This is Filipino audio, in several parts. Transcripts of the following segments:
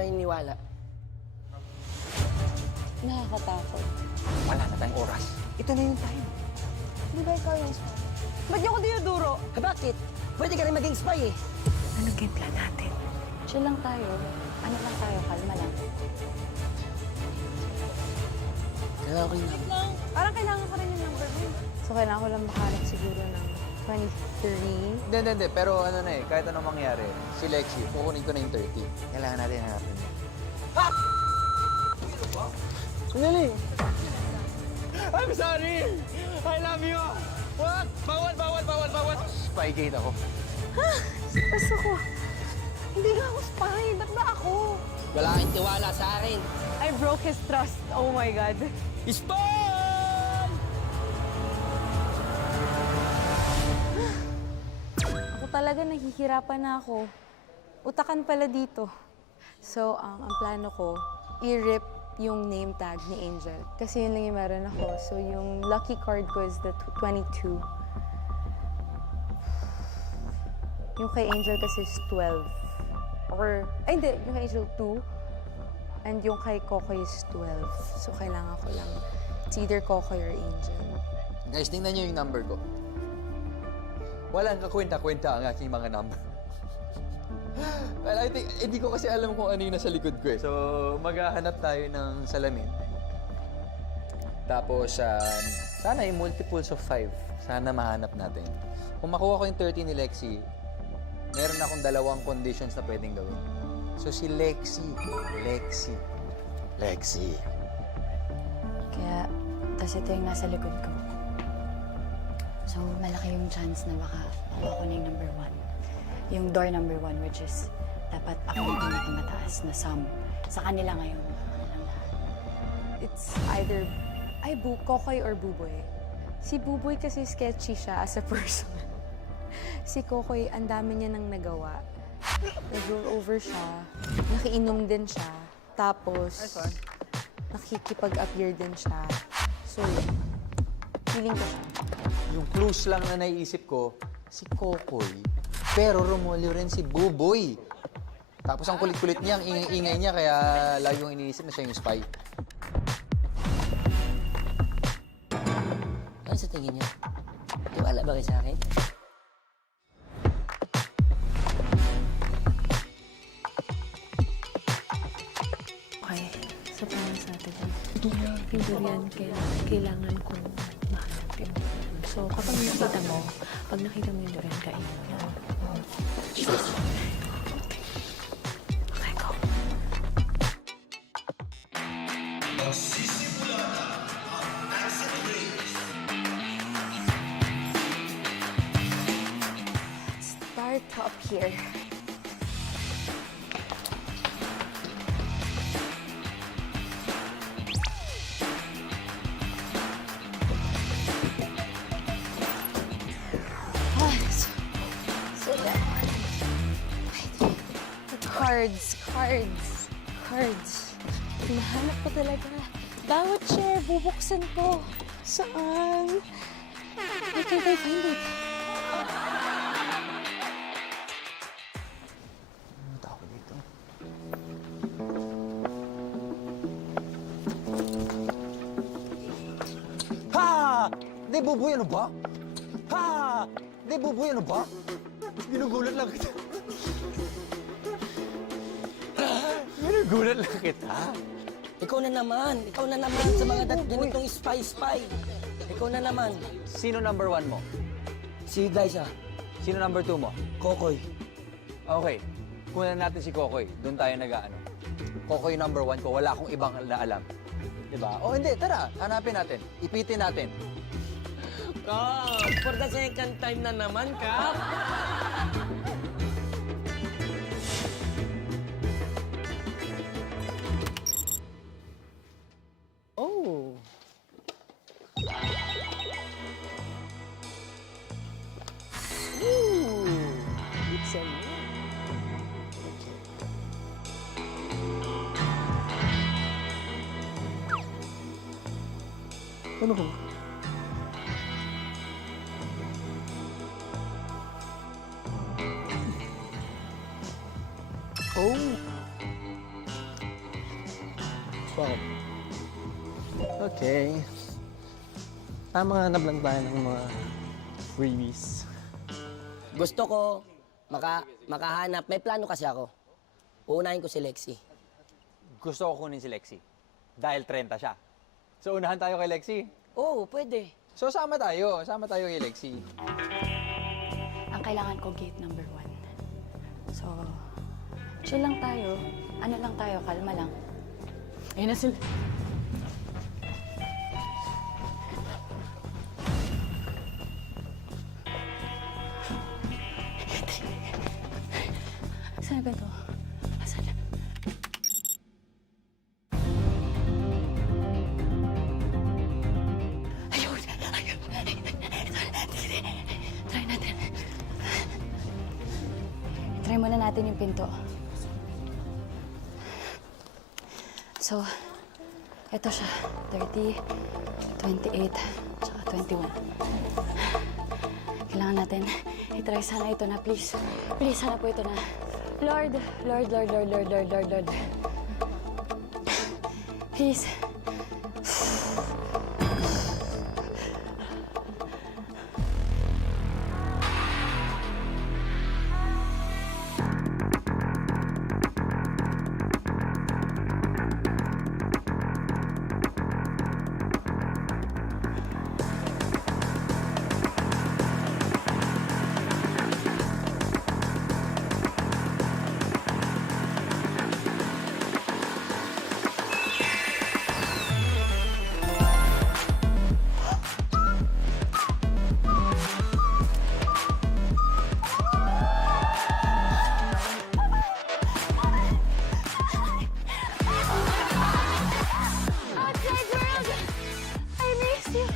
maniniwala. Nakakatakot. Wala na tayong oras. Ito na yung time. Di ba ikaw yung spy? Ba't niyo ako dinuduro? Bakit? Pwede ka rin maging spy eh. Anong game plan natin? Chill lang tayo. Ano lang tayo, kalma lang. Kailangan ko yung number. Parang kailangan ko rin yung number mo. So, kailangan ko lang makahanap siguro ng 23. Hindi. Pero ano na eh, kahit anong mangyari, si Lexi, kukunin ko na yung 30. Kailangan natin hanapin niya. Sandali. I'm sorry! I love you! What? Bawal! Spygate ako. Basta ko. Hindi nga ako spy. Ba't ba ako? Wala kang tiwala sa akin. I broke his trust. Oh my God. Spy! Ako talaga nahihirapan na ako. Utakan pala dito. So, ang plano ko, i-rip yung name tag ni Angel. Kasi yun lang yung meron ako. So, yung lucky card ko is the 22. Yung kay Angel kasi is 12. Or, ay hindi, yung kay Angel 2. And yung kay Kokoy is 12. So, kailangan ko lang. It's either Kokoy or Angel. Guys, tingnan niyo yung number ko. Walang kakwenta-kwenta ang aking mga number. Well, I think, hindi ko kasi alam kung ano yung nasa likod ko eh. So, maghahanap tayo ng salamin. Tapos, sana yung multiples of 5. Sana mahanap natin. Kung makuha ko yung 30 ni Lexi, meron akong dalawang conditions na pwedeng gawin. So, si Lexi. Kaya, tas ito yung nasa likod ko. So, malaki yung chance na baka makuha ko na yung number 1. Yung door number 1, which is dapat ako yung pinakamataas na sum. Sa kanila ngayon. It's either, Kokoy or Buboy. Si Buboy kasi sketchy siya as a person. Si Kokoy, ang dami niya nang nagawa. Nag-roll over siya, nakiinom din siya, tapos nakikipag-appear din siya. So, feeling ko siya. Yung clues lang na naiisip ko, si Kokoy. Pero rumulyo rin si Buboy. Tapos ang kulit-kulit niya, ang ingay-ingay niya, kaya lagi yung iniisip na siya yung spy. Ano sa tingin niyo? Tiwala ba kayo sa akin? Okay, so paano sa atin? Yung durian, kailangan kong mahanap yun. So, kapag nakita mo yung durian, kainin mo yan. Okay, go. Start up here. So that one. Cards. Hinahanap ko talaga. Bawat chair, bubuksan ko. Saan? Where can I find it? Ano tawag dito? Ha! Hindi, Buboy, ano ba? Ha! Hindi, Buboy, ano ba? Ginugulat lang kita. Ginugulat lang kita. Ikaw na naman sa mga ganitong spy. Ikaw na naman. Sino number 1 mo? Si Daisa, Sino number 2 mo? Kokoy. Okay. Kunan natin si Kokoy. Doon tayo nag-aano. Kokoy number 1 ko. Wala akong ibang naalam. Diba? O hindi, tara. Hanapin natin. Ipitin natin. Kap, for the second time na naman, Kap. Oh. Ooh, it's a Ano ko? Oh. Bakit? Okay. Hanap lang tayo ng mga freebies. Gusto ko makahanap. May plano kasi ako. Uunahin ko si Lexie. Gusto ko kunin si Lexie. Dahil 30 siya. So, unahan tayo kay Lexie. Oo, pwede. So, sama tayo. Sama tayo kay Lexie. Ang kailangan ko, gate number 1. So, chill lang tayo. Ano lang tayo, kalma lang. Ayun na sila. Saan ba ito? Asan? Ayun! Ayun! Try natin. Try muna natin yung pinto. So, ito siya. 30, 28, tsaka 21. Kailangan natin i-try sana ito na, please. Please, sana po ito na. Lord, Lord, Lord, Lord, Lord, Lord, Lord, Lord. Please. Outside world! I miss you!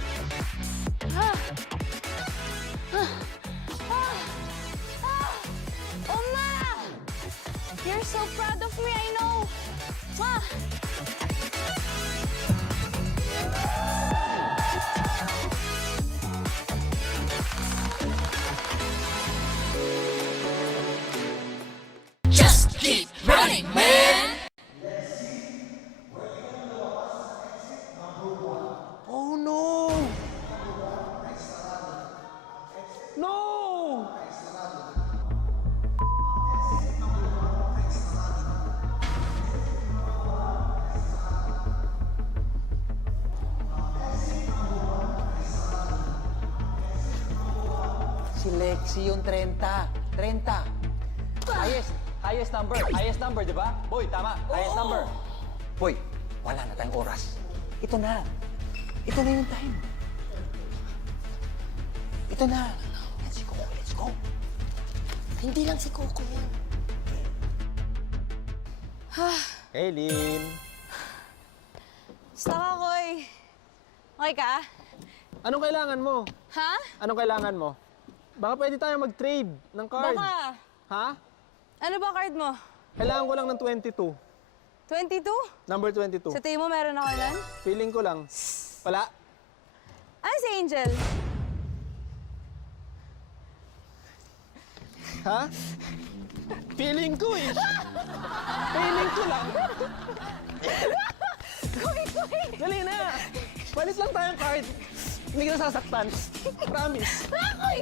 Oma! You're so proud of me, I know! Oh no! No! Si Lexie yung 30. 30. Highest number, di ba? Boy, tama. Highest number. Boy, wala na tayong oras. Ito na. Ito na yung time. Ito na. Let's go, let's go. Hindi lang si Coco yan. Kaylin! Stop ako, Okay ka? Anong kailangan mo? Ha? Anong kailangan mo? Baka pwede tayo mag-trade ng card. Baka. Ha? Ano ba card mo? Kailangan ko lang ng 22. 22? Number 22. Sa tingin mo meron ako nun? Feeling ko lang. Wala? Ano si Angel? Ha? Feeling ko eh. Feeling ko lang. Dali na. Palit lang tayong card. Hindi ka nasasaktan. Promise.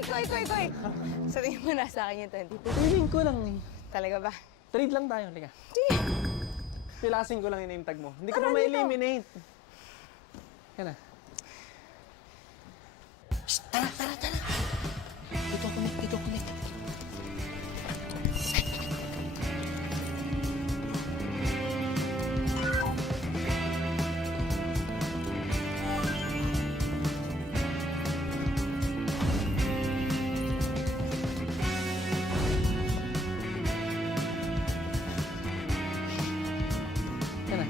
Koy! Sa tingin mo nasa akin yung 22? Feeling ko lang eh. Talaga ba? Trade lang tayo. Halika. Pilasin ko lang yung name tag mo. Hindi ka Tara, pa dito. ma-eliminate. Yan na. Tara. Dito ako ulit. Yan na.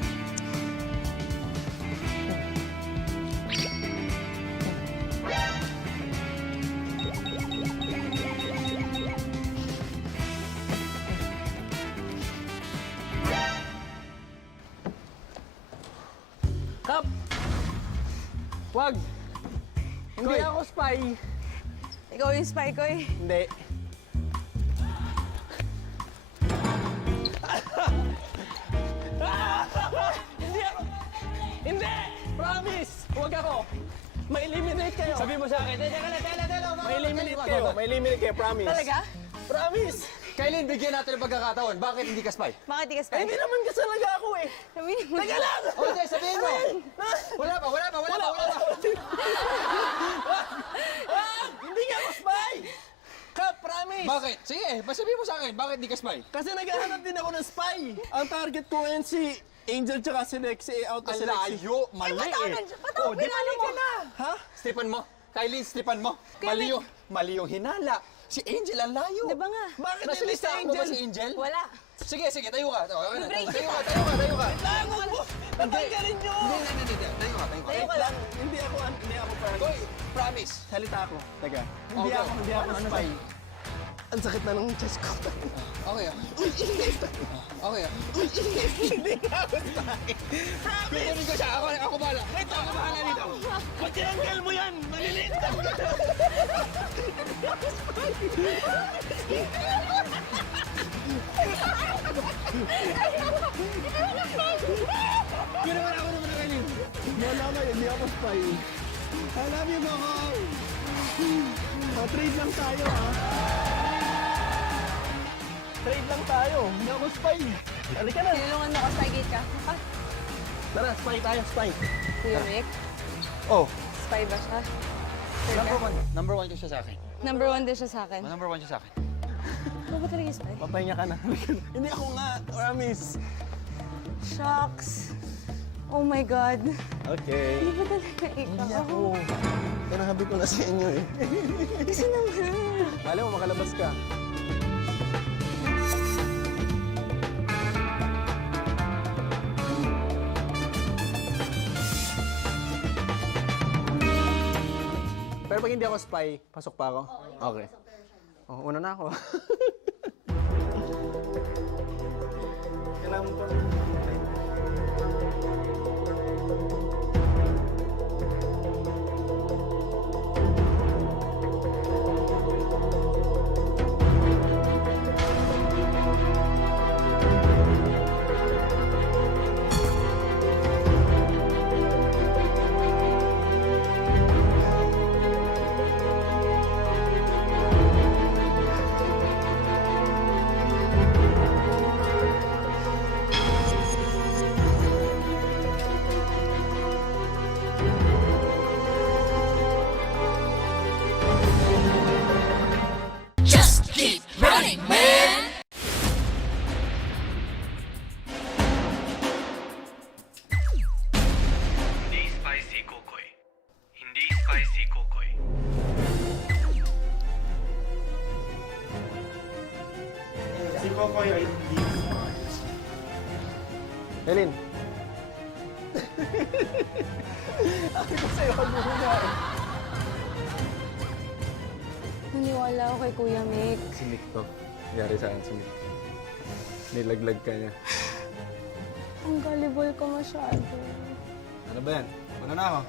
Kap! Wag! Hindi ako spy. Ikaw yung spy ko Hindi. Hindi ako. Promise! Huwag ako! May eliminate kayo! Sabi mo sa akin, may eliminate kayo! May eliminate kayo, promise! Talaga? Promise! Kailin, bigyan natin ng pagkakataon. Bakit hindi ka spy? Bakit di ka Eh, spy? hindi naman kasi talaga ako eh! Sabihin mo. Teka lang! O, hindi, sabihin mo! Wala pa! Hindi nga ako spy! Kap, promise! Bakit? Sige, sabihin mo sa akin, bakit hindi ka spy? Kasi naghahanap din ako ng spy! Ang target ko ngayon si Angel tsaka si Lexi, out Ang si Lexi. layo, mali eh. Patawag pinali ka na. Ha? Stripan mo. Kailin, stripan mo. Mali yung hinala. Si Angel ang layo. Di ba nga? Bakit Nasa hindi si listahan mo ba Angel? si Angel? Wala. Sige, tayo ka. Break Tayo ka. Tago mo! Tatanggalin nyo! Hindi. Tayo ka. Tayo ka lang. Hindi ako promise. Hoy, promise. Salita ako. Teka. Hindi ako spy. Ang sakit na ng chest ko. Okay. Okay. Hindi nga ako spy. Kukunin ko siya. Ako bahala. Ito, ako bahala dito. Pag tinanggal mo yan, maliliit ka. Ginawa ako naman na kanin. Wala ka, hindi ako spy. I love you, Boko. Trade lang tayo, ha? Trade lang tayo. Hindi ako spy. Halika na. Tinulungan mo ako, spygate ka. Ah, Tara, spy tayo, spy. Kuya Mick, Oh. spy ba siya? Number one ko siya sa akin. Number 1 din siya sa akin. Number one siya sa akin. Ano ba talaga yung spy? Papahinga ka na. Hindi ako nga, promise. Shucks. Oh my God. Okay. Hindi ba talaga ikaw? Hindi ako. Sinabi ko na sa inyo eh. Kasi naman. Alam mo, makalabas ka. Pero pag hindi ako spy, pasok pa ako? Okay. Oh, una na ako. Kailangan mo pa. Hindi spicy kokoy. Hindi spicy kokoy. Si Kokoy ay hindi. Helen. Ako ko sa'yo, ano muna eh. Naniwala ako kay Kuya Mick. Si Mick to. Nangyari sa akin si Mick. Nilaglag ka niya. Ang gullible ko masyado. Ano ba yan? Una na ako.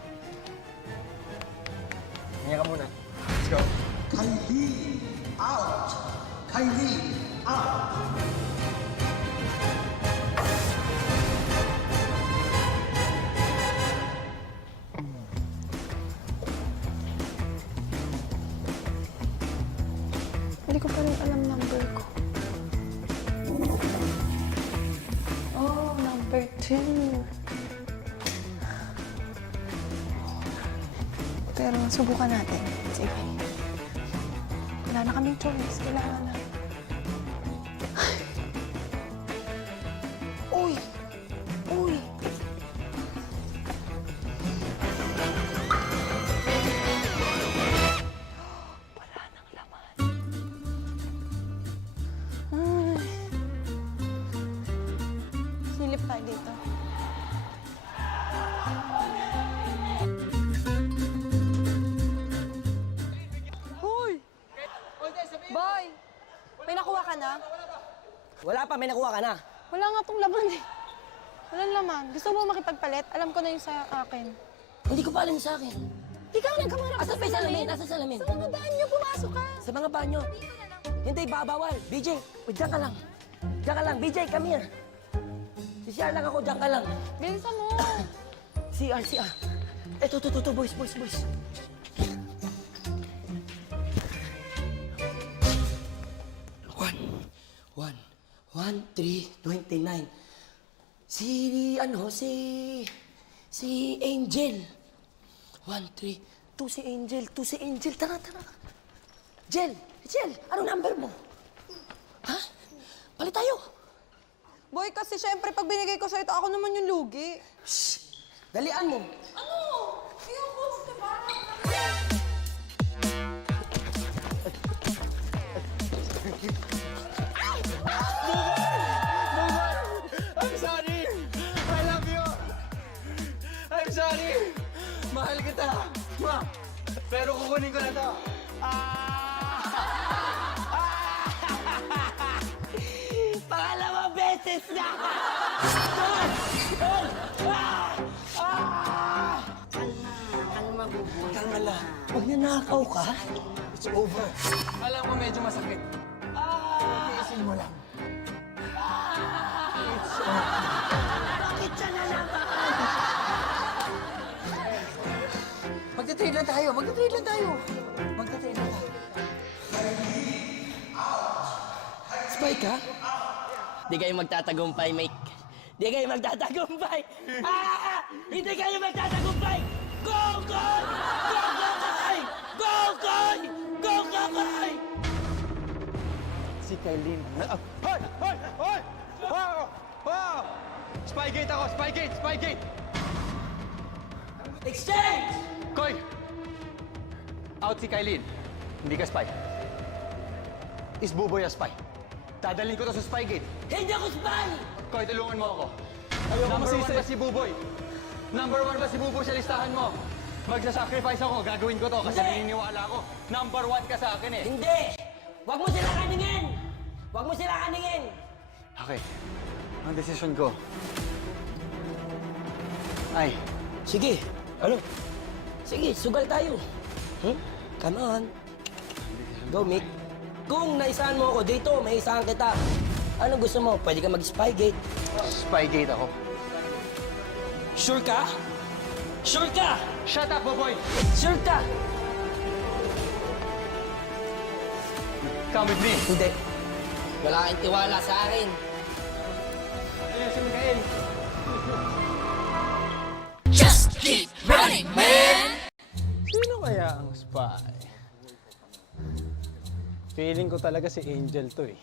Hinga ka muna. Let's go. Hindi ko pa rin alam number ko. Oh, number 2. Pero subukan natin. Sige. Wala na kaming choice. Kailangan na. Uy! Uy! Wala nang laman. Ay. Silip tayo dito. Hoy! Boy! May nakuha ka na? Wala pa, may nakuha ka na. Wala nga tong laman eh. Walang laman. Gusto mo makipagpalit? Alam ko na yung sa akin. Hindi ko pa alam sa akin. Ikaw nagkamara ka Asa pa yung salamin? Asa salamin? Sa mga banyo, pumasok ka. Sa mga banyo. Hindi, babawal. BJ, diyan ka lang. Diyan ka lang. BJ, come here. Sisiyar lang ako, diyan ka lang. Bilisan mo. Si CR. Ito, boys. One, 3:29. Si Angel. 1, 3, 2 si Angel. Tara. Jel, ano number mo? Ha? Palit tayo. Boy, kasi syempre pag binigay ko sa'yo ito, ako naman yung lugi. Shh! Dalian mo. I'm sorry! I love you! I'm sorry! Mahal kita! Ma! Pero kukunin ko na to! Pangalawang beses na! Kalma lang. Pag nanakaw ka, it's over. Alam ko medyo masakit. Tiisin mo lang. Bakit siya na naman? Magta-trade lang tayo! Spy ka? Di kayo magtatagumpay, Mike. Di kayo magtatagumpay! Hindi kayo magtatagumpay! Go, Koy! Go, Koy! Si Kailin. Hoy! Wow! Spygate ako! Spygate! Exchange! Koy! Out si Kailin. Hindi ka spy. Is Buboy a spy? Dadalhin ko to sa Spygate. Hindi ako spy! Koy, tulungan mo ako. Ayoko Number masisi. 1 ba si Buboy? Number 1 ba si Buboy sa listahan mo? Magsasacrifice ako, gagawin ko to kasi Hindi. naniniwala ako. Number 1 ka sa akin eh. Hindi! Huwag mo sila kaningin! Okay, ang desisyon ko ay Sige, ano? Sige, sugal tayo. Come on. Go, Mick. Kung naisahan mo ako dito, may isahan kita. Ano gusto mo? Pwede ka mag-Spygate. Spygate ako. Sure ka? Shut up, Buboy! Sure ka? Come with me. Hindi. Wala kang tiwala sa akin. Ayun, si Mikael. Sino kaya ang spy? Feeling ko talaga si Angel to eh.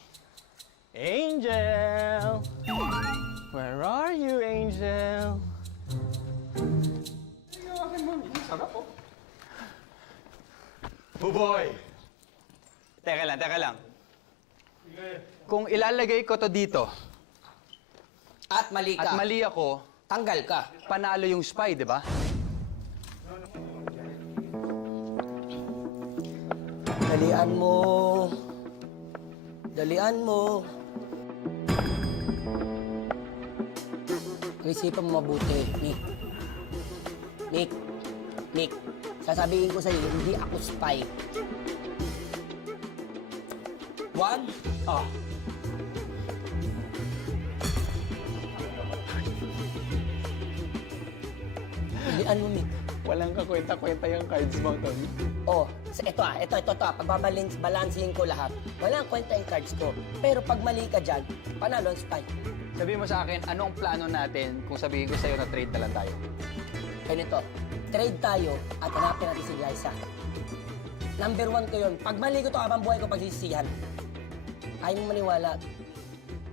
Angel! Where are you, Angel? Buboy! Teka lang. Kung ilalagay ko to dito At mali ka. at mali ako, Tanggal ka. panalo yung spy, di ba? Dalian mo. Pag-isipan mo mabuti, Nick. Sasabihin ko sa'yo, hindi ako spy. 1, Dalian mo, Nick. Walang kakwenta-kwenta yung cards mo, Tony. Oh, ito. Pagbabalansin ko lahat. Walang kwenta yung cards ko. Pero pag mali ka dyan, panalo ang spy. Sabihin mo sa akin, ano ang plano natin kung sabihin ko sa'yo na trade na lang tayo? Ganito, trade tayo at hanapin natin si Glyza. Number 1 ko yun. Pag mali ko to, habang buhay ko pagsisisihan. Ayaw mo maniwala.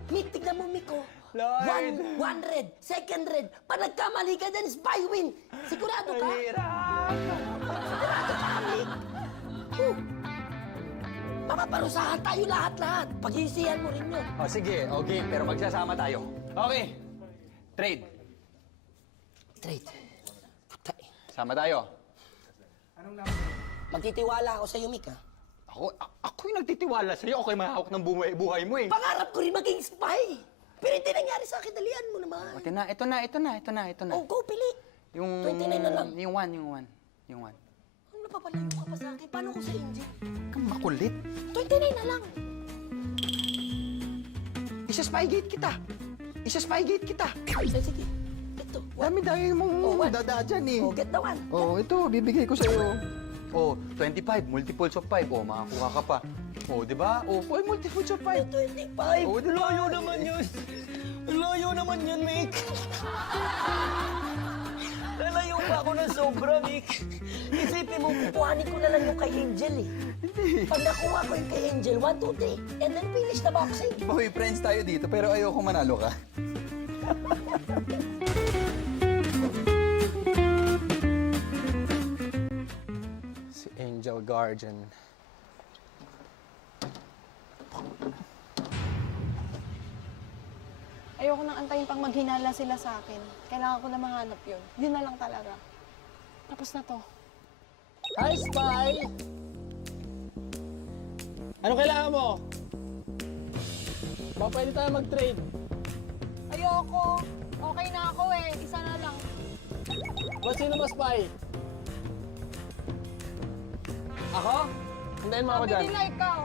Mick, tignan mo, Mick, oh. Lord! One red, second red. Pag nagkamali ka dyan, spy win. Sigurado ka? Sigurado ka, Mick? Mapaparusahan tayo lahat-lahat. Pagsisihan mo rin yun. O sige, okay, pero magsasama tayo. Okay, trade. Trade. Putay. Sama tayo. Magtitiwala ako sa'yo, Mick, ha? Ako yung nagtitiwala sa'yo. Ako yung mahawak ng buhay mo eh. Pangarap ko rin maging spy. Pero hindi nangyari sa akin. Dalian mo naman. Ito na. Oh, go, pili. Yung... 29 na lang. Yung one. Ano napapalayo ka pa sa akin? Paano ko sa Angel? Kang makulit. 29 na lang. Isa-spygate kita. Sige. Ito. Dami-dami mong dada dyan eh. Oh, get the one. Oh, ito, bibigay ko sa'yo. Oh, 25, multiples of 5. Oh, makakuha ka pa. Oh, di ba? Oh, multiples of 5. 25. Oh, di ba? Layo naman yun. Layo naman yun, Mick. Lalayo pa ako ng sobra, Mick. Isipin mo, kukuhanin ko na lang yung kay Angel eh. Pag nakuha ko yung kay Angel, 1, 2, 3, and then finish the boxing. Boy, friends tayo dito, pero ayoko manalo ka. Si Angel Guardian. Ayoko nang antayin pang maghinala sila sa akin. Kailangan ko na mahanap yun. Yun na lang talaga. Tapos na to. Hi, Spy! Ano kailangan mo? Baka pwede tayo mag-trade. Ayoko. Okay na ako eh. Isa na lang. Ba't sino ba, Spy? Ako? Hintayin mo ako Sabi dyan. nila ikaw.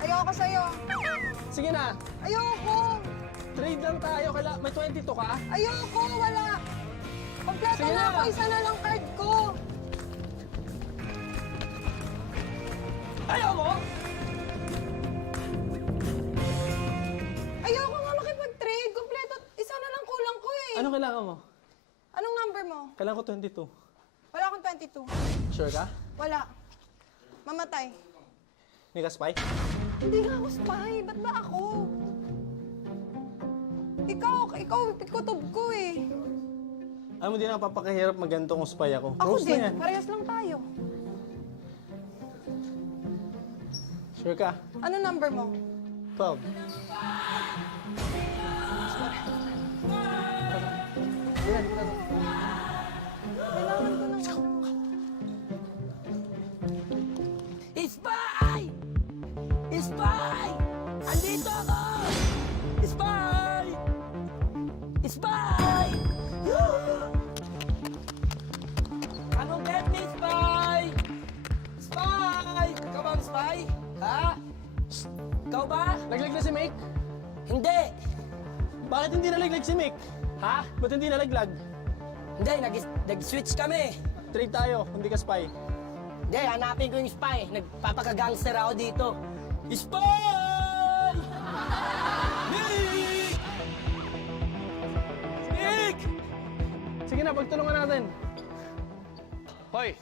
Ayoko sa'yo. Sige na, Ayoko. trade lang tayo. May 22 ka? Ayoko. Wala. Kompleto Sige na na. ako. Isa na lang card ko. Ayaw mo? Ayoko nga makipag-trade. Kompleto. Isa na lang kulang ko eh. Ano kailangan mo? Anong number mo? Kailangan ko 22. Wala akong 22. Sure ka? Wala. Mamatay. Hindi ka, Spy? Hindi nga ako spy. Ba't ba ako? Ikaw, kutob ko eh. Alam mo, di na papakahirap magganto kung spy ako. Ako Rose na din. yan. Parehas lang tayo. Sure ka? Ano number mo? 12. Kailangan ko ng ano. Spy! Spy! Andito ako! Spy! Spy! Anong get me, Spy? Spy! Ikaw ba ang spy? Ha? Ikaw ba? Laglag na si Mick? Hindi! Bakit hindi nalaglag si Mick? Ha? Ba't hindi nalaglag? Hindi, nag-switch kami. Trade tayo, hindi ka spy. Hindi, hanapin ko yung spy. Nagpapaka-gangster ako dito. Spy! Nick! Nick! Sige na, pagtulungan natin. Hoy!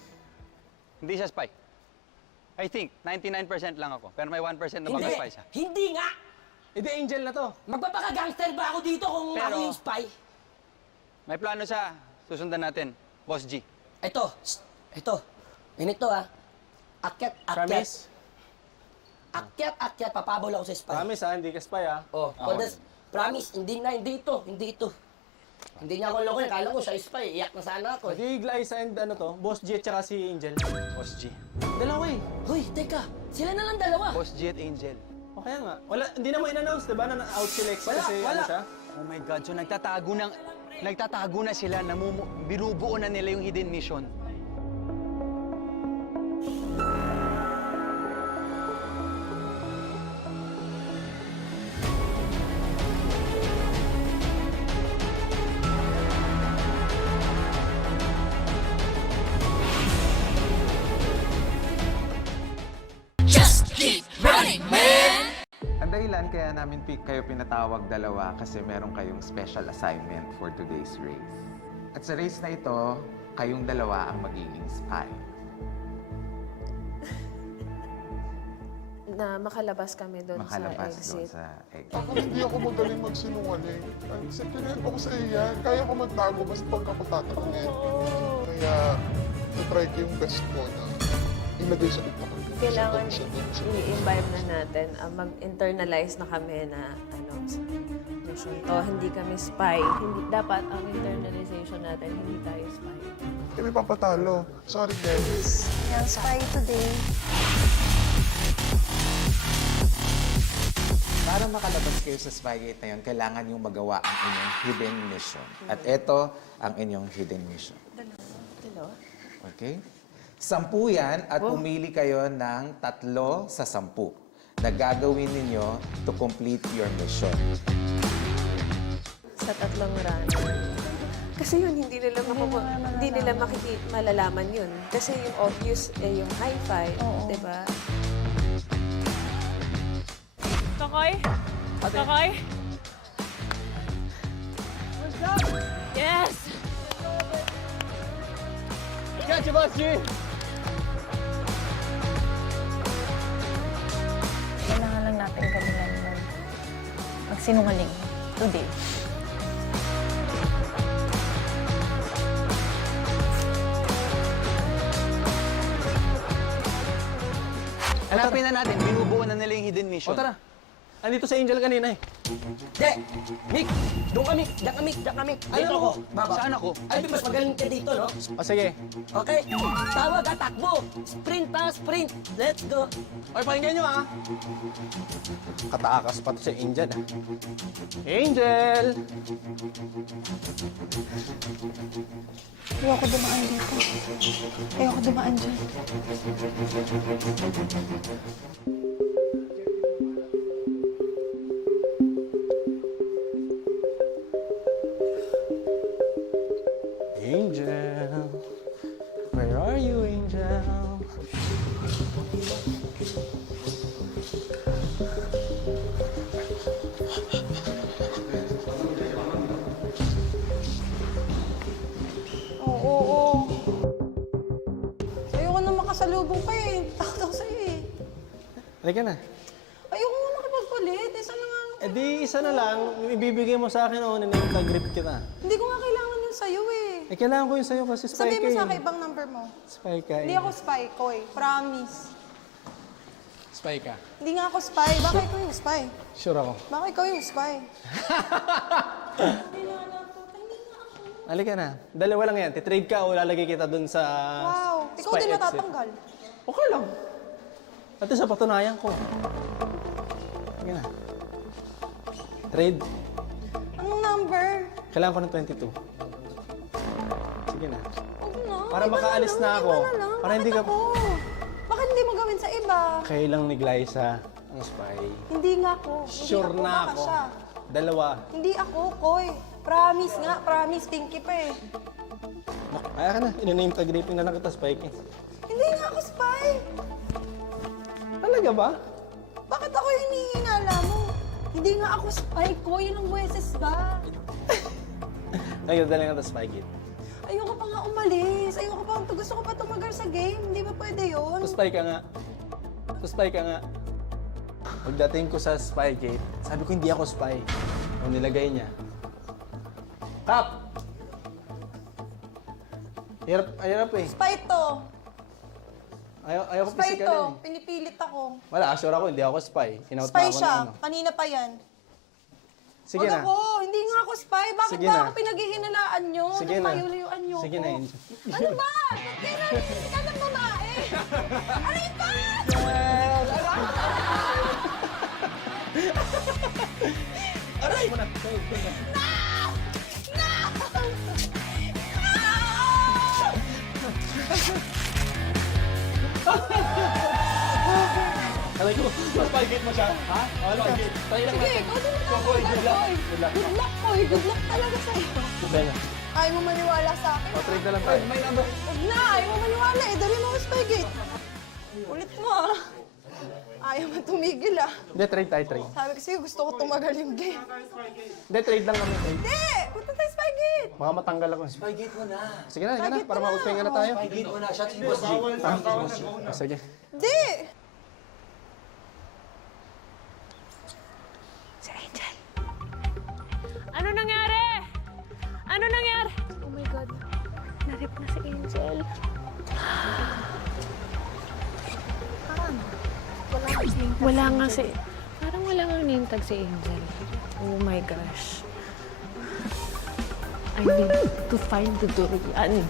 Hindi siya spy. I think, 99% lang ako. Pero may 1% na baka spy siya. Hindi nga! Hindi, Angel na to. Magpapaka-gangster ba ako dito kung Pero- ako yung spy? May plano siya. Susundan natin. Boss G. Ito, ganito ah. Akyat. Promise? Akyat, papabol ako sa spy. Promise ha, hindi ka spy ha. Oh, promise, hindi ito. Hindi niya ako loko, kala ko siya spy, iyak na sana ako. Hindi, Glyce and ano to, Boss G at saka si Angel. Boss G. Dalawa eh. Hoy, teka, sila na lang dalawa. Boss G at Angel. O kaya nga. Wala, hindi na mo in-announce, diba? Na out si Lex kasi ano siya? Oh my God, so nagtatago na sila, binubuo na nila yung hidden mission. Ang dahilan kaya namin kayo pinatawag dalawa kasi meron kayong special assignment for today's race. At sa race na ito, kayong dalawa ang magiging spy. Na makalabas kami doon Makalabas sa doon exit. sa exit. Bakit hindi ako magaling magsinungaling? Ay, secret ako sa iya. Kaya ko magtago basta pagka ko tatanungin. Kaya, natry ko yung best ko na ilagay sa utak ko. Kailangan Siya doon. i-imbibe na natin, mag-internalize na kami na mission to. Hindi kami spy. Hindi, dapat ang internalization natin, hindi tayo spy. Kami papatalo. Sorry, guys. Yan, spy today. Para makalabas kayo sa Spygate na yun, kailangan yung magawa ang inyong hidden mission. At ito ang inyong hidden mission. Dalawa? Okay? 10 yan at pumili kayo ng 3 sa 10 na gagawin ninyo to complete your mission. sa tatlong runner. Kasi yun, hindi nila malalaman yun. Kasi yung obvious, yung high five, di ba? Kokoy? Kokoy? Yes! Catch you, Boss G! Kailangan lang natin galingan magsinungaling today. Hanapin na natin, binubuo na nila yung hidden mission. O tara. Andito si Angel kanina eh. Hindi! Mick! Doon kami! Diyan kami! Diyan kami! Dito ako! Baba. Saan ako? Ay, mas magaling ka dito, no? O sige. Okay? Tawag at takbo! Sprint pa! Sprint! Let's go! Oy, pakinggan nyo ha. Kataakas pa to si Angel ah. Angel! Ayoko dumaan dito. Ayoko dumaan dyan. Angel, where are you, Angel? Oo. Ayoko na makasalubong ka eh. Takot ako sa'yo eh. Halika na. Ayoko nga makipagpalit. Isa na nga. Eh di, isa na lang. Ibibigay mo sa akin o nag-grip kita. Hindi ko nga kailangan yun sa'yo eh. Eh, kailangan ko yun sa'yo kasi spy Sabihin ka mo sa eh. akin ibang number mo. Spy ka eh. Hindi ako spy, Koy. Promise. Spy ka. Hindi nga ako spy. Baka ikaw yung spy. Sure ako. Baka ikaw yung spy. Halika na. Dalawa lang yan. Titrade ka o lalagay kita dun sa Wow. Ikaw spy din exit. matatanggal. Okay lang. At sa patunayan ko. Sige na. Trade. Anong number? Kailangan ko ng 22. Sige na. Huwag na. Para Iba makaalis lang, na ako. Iba na lang. Para Bakit hindi ka- ako? Bakit hindi mo gawin sa iba? Kailang ni Glyza ang spy. Hindi nga ako. Sure hindi na baka ako. siya. Dalawa. Hindi ako, Koy. Promise nga. Promise. Pinky pa eh. Kaya ka na. Ina-name tag raping na lang kita, spy ka. Hindi nga ako spy. Talaga ba? Bakit ako hinihinala mo? Hindi nga ako spy, Koy. Ilang beses ba? Nagdadala nga ito, spy kit. Ayoko pa nga umalis. Ayoko pa. Gusto ko pa tumagal sa game. Hindi ba pwede yun? Spy ka nga. Spy ka nga. Pagdating ko sa spy gate, sabi ko hindi ako spy. Ang nilagay niya. Kap! Hirap eh. Spy to. Ayaw ko Spy physical to. eh. Pinipilit ako. Wala, sure ako, hindi ako spy. Kinaut Spy na ako siya. ng ano. Kanina pa yan. Sige Wag na. ako. Hindi nga ako spy. Bakit Sige ba na. ako pinaghihinalaan nyo? Sige na. Napayulayuan nyo Sige ko. na, Angel. Ano ba? Kailangan ka ng babae. Aray ba? Aray! Aray ko, spy gate mo siya. Ha? Spy gate. Try lang Sige, natin. ikaw din na. Koy, good luck. Good luck. Good luck, Koy. Good luck talaga sa'yo. Good luck. Ayaw mo maniwala sa akin. O, trade na lang tayo. May number. Huwag na. Ayaw mo maniwala eh. Dali mo ang Spygate. Ulit mo ah. Ayaw mo tumigil ah. Hindi, trade tayo, trade. Sabi kasi gusto ko tumagal yung game. Hindi, trade lang kami, trade. Hindi! Punta tayo Spygate! Baka matanggal ako. Spygate mo na. Sige na, Spygate para mo na. makapagpahinga na tayo. Spygate mo na. Shot si Boss G. Sige. Hindi! Si Angel. Ano nangyari? Ano nangyari? Oh my God. Narip na si Angel. Wala nga si... Parang wala nga name tag si Angel. Oh my gosh. I need to find the durian.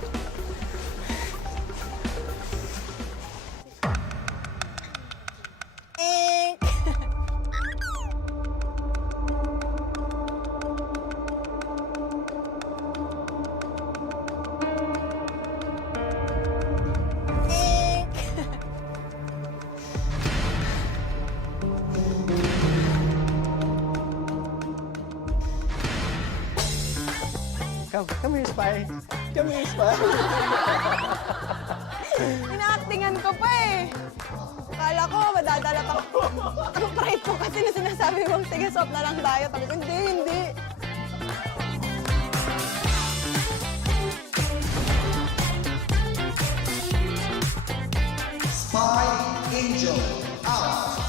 Come here, Spy. Come here, Spy. Inaaktingan ko pa eh. Akala ko, madadala pa. Ang pride ko kasi na sinasabi mong, sige, swap na lang tayo. Sabi ko, hindi. Spy Angel out.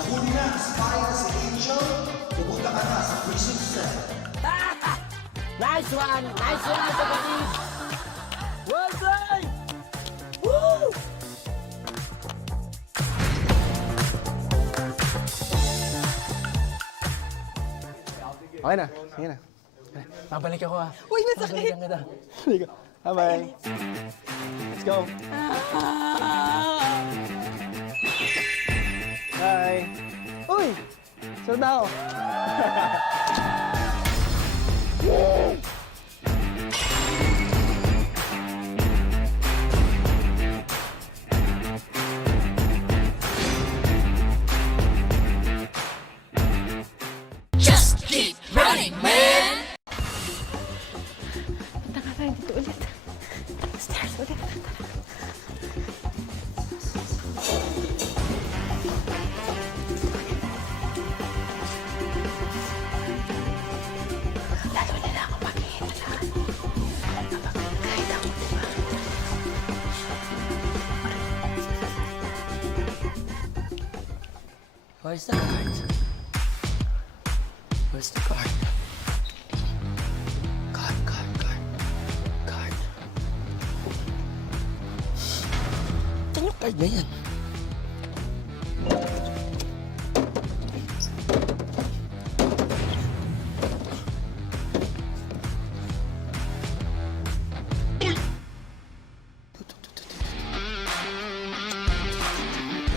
Nahuli na ang spy na si Angel. Pumunta ka na sa prison cell. Nice one! Nice one, kapatid! Well done! Woo! Okay na. Sige na. Babalik ako ha. Uy, masakit. Babalikan kita. Halika. Bye-bye. Let's go. Bye. Uy! Sunod na ako. Punta ka tayo dito ulit. Stairs ulit. Lalo nila ako maghihinala. Kahit ako, di ba? Where's the card? Where's the card? Card. Saan yung card na yan?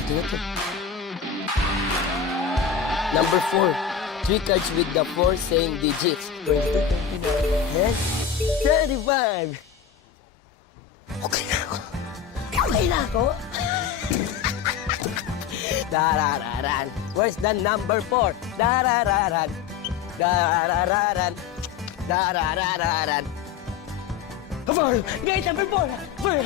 Ito. Number 4. 3 cards with the 4 same digits. 22, 29, 35. Okay na ako. Okay na ako? Darararan. Where's the number 4? Darararan. Darararan. Darararan. 4. Gate number 4. 4.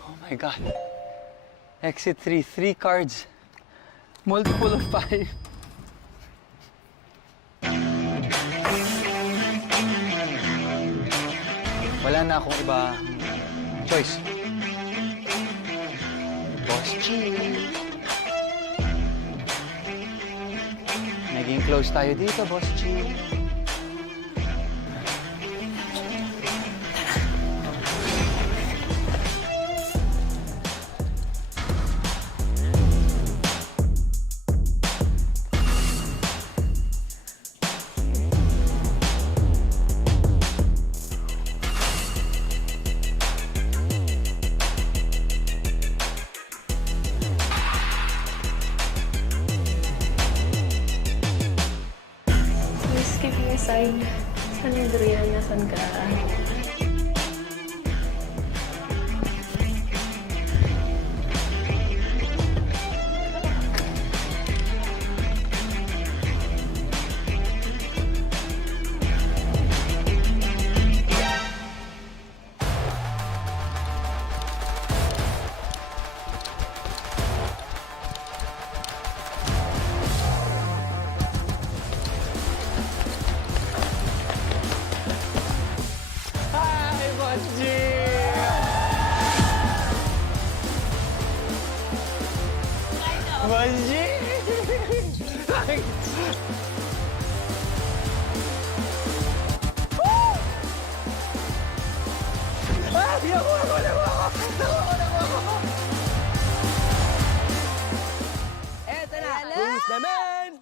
Oh my God. Exit 3, 3 cards. Multiple of 5. Wala na akong iba choice. Boss G. Naging close tayo dito, Boss G. Please give me a sign. Saan yung Durian? Nasaan ka? Eto na! Who's the man?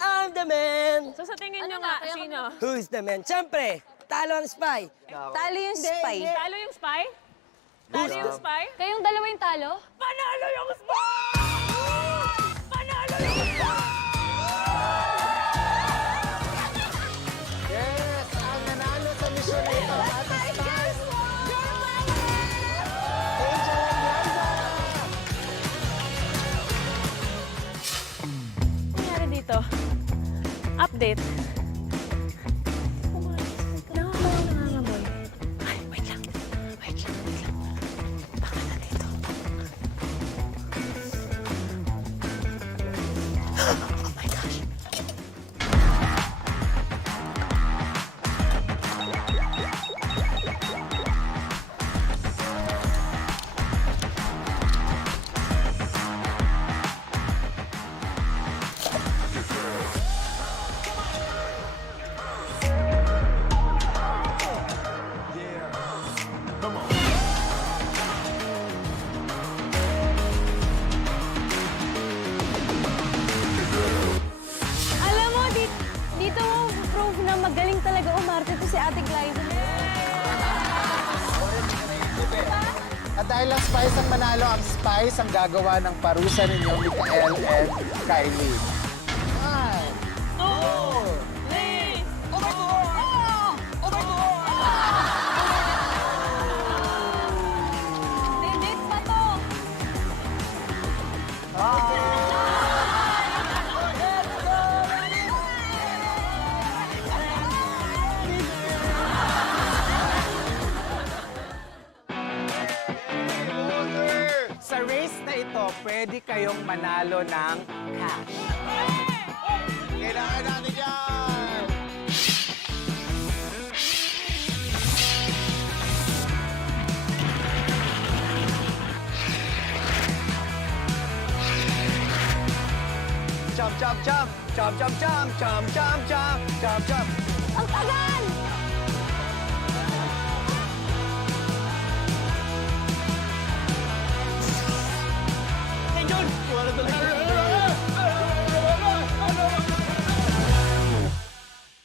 I'm the man! So sa tingin nyo nga, sino? Who's the man? Siyempre, talo ang spy. Talo yung spy. Talo yung spy? Talo yung spy? Kayong dalawa yung talo? Panalo yung spy! Panalo yung spy! Yes! Ang nanalo sa misyon na ito, Ate Spice! Angel and Liza! Ano nangyari dito? Update. Nangangamoy. Ay, wait lang. Wait lang. Baka na dito. Oh my gosh. Alam mo, dito mo prove na magaling talaga umarte to si Ate Glyza. At dahil ang Spice ang manalo, ang Spice ang gagawa ng parusa ninyo, Mikael and Kylie. Date pa to. Sa race na ito, pwede kayong manalo ng cash. Kailangan natin yan! Jump, jump, jump! Jump, jump, jump! Jump, jump, jump! Jump, jump! Ang tagal!